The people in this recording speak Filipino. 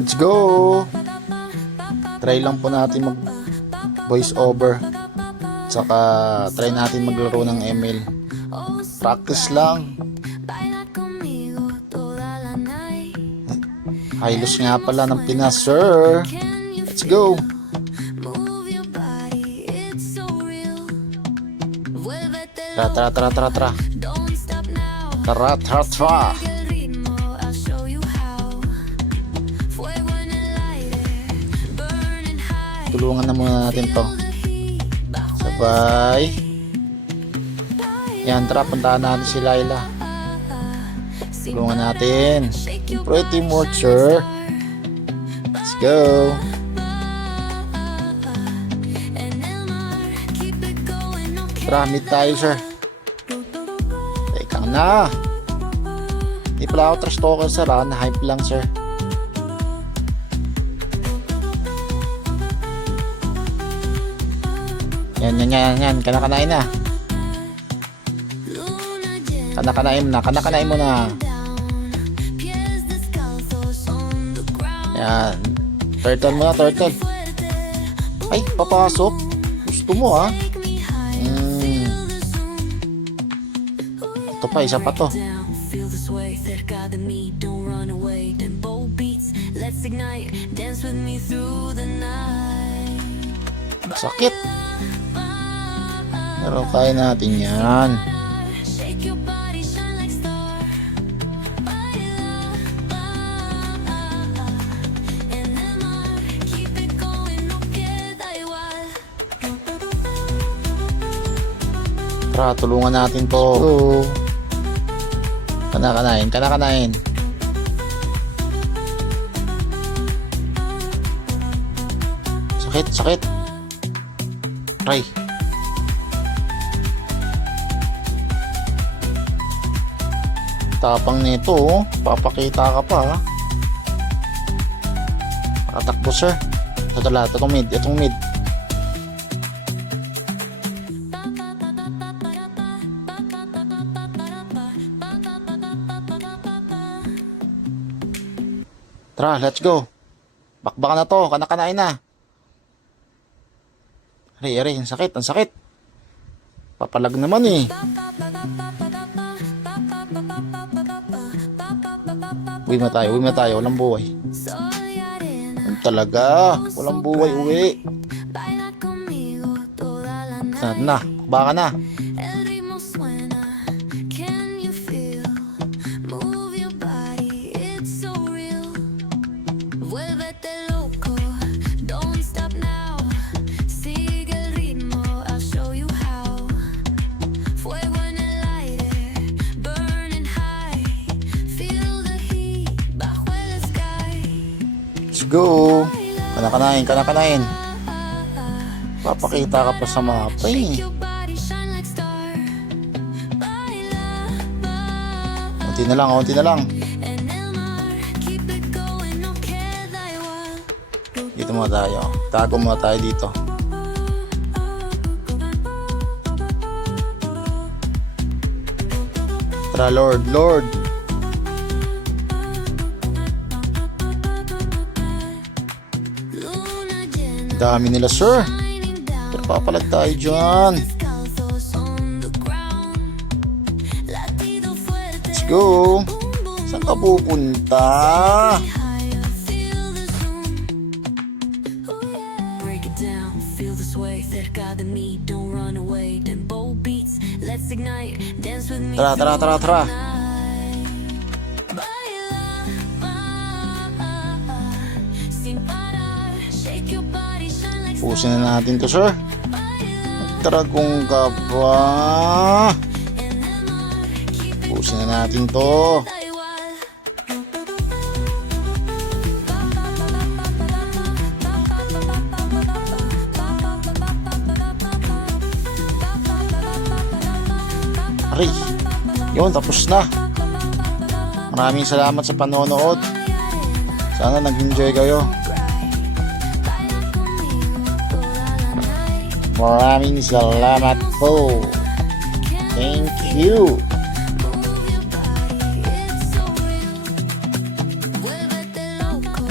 Let's go! Try lang po natin mag voice over. Saka try natin maglaro ng ML. Practice lang. Hilos nga pala ng Pinas, sir. Let's go! Tara. Tara. Tulungan na muna natin to. Sabay. Yan, tara, puntahan natin si Laila. Tulungan natin. Pretty more, sir. Let's go. Tara, meet tayo, sir. Teka na. Hindi pala ako trash talker, sir. Na-hype lang, sir. Yan. Kanakanain na. Kanakanain mo na. Yan. Turtle mo na, turtle. Ay, papasok. Gusto mo, ha? Ito pa, isa pa to. Sakit. Pero kaya natin yan. Tara, tulungan natin to. Kanakanain. Sakit. Try. Tapang nito, oh. Papakita ka pa, ha. Nakatakbo, sir. Itong mid. Tara, let's go. Bakbakan na to, kanakanain na. Ang sakit. Papalag naman, eh. Uwi na tayo, walang buhay. Talaga, walang buhay, uwi. Na, baka na. Go! Kanakanain. Papakita ka pa sa mapa, eh. Unti na lang. Dito muna tayo. Tago muna tayo dito. Tara, Lord. Dami nila, sir. Pero papalag tayo dyan. Let's go. Saan ka pupunta? Tara. Pusin na natin to, sir. Magtaragong ka ba? Pusin na natin to. Aray, yun, tapos na. Maraming salamat sa panonood. Sana nag-enjoy kayo. Maraming salamat po. Thank you.